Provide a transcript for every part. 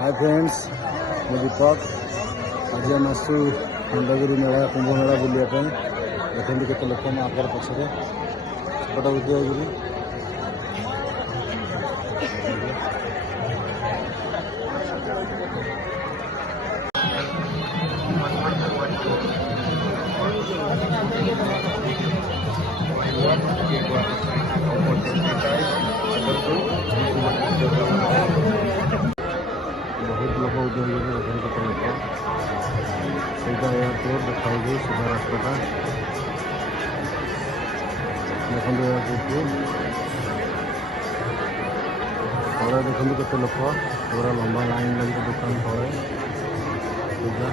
hi friends मैं दीपक आज आम आसु खंडगिरी मेला कुंभ मेला बुलाया देखते केते लोक मैं आगे पछे सेपट उदयगिरी बहुत लोग उदयगिरी देखते केते लोक सीधा एयरपोर्ट देखा सीधा रास्ता देखते एयरपोर्ट तले देखते केते लोक पूरा लंबा लाइन लगी दुकान तले सीधा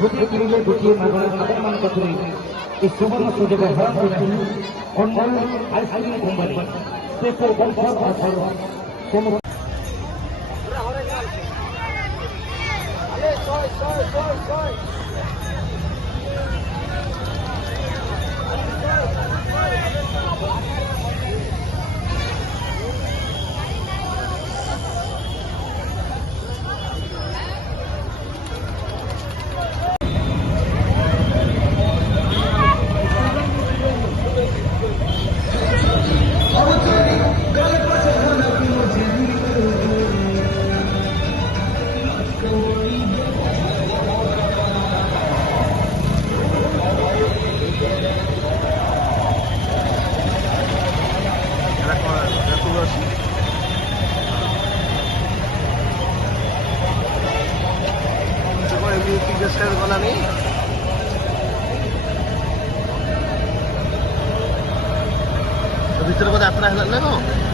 गोटे गोटे साधारण मान सुवर्ण सुजोग हरण आइसक्रीम कंपनी गलानी भर को यात्रा है ना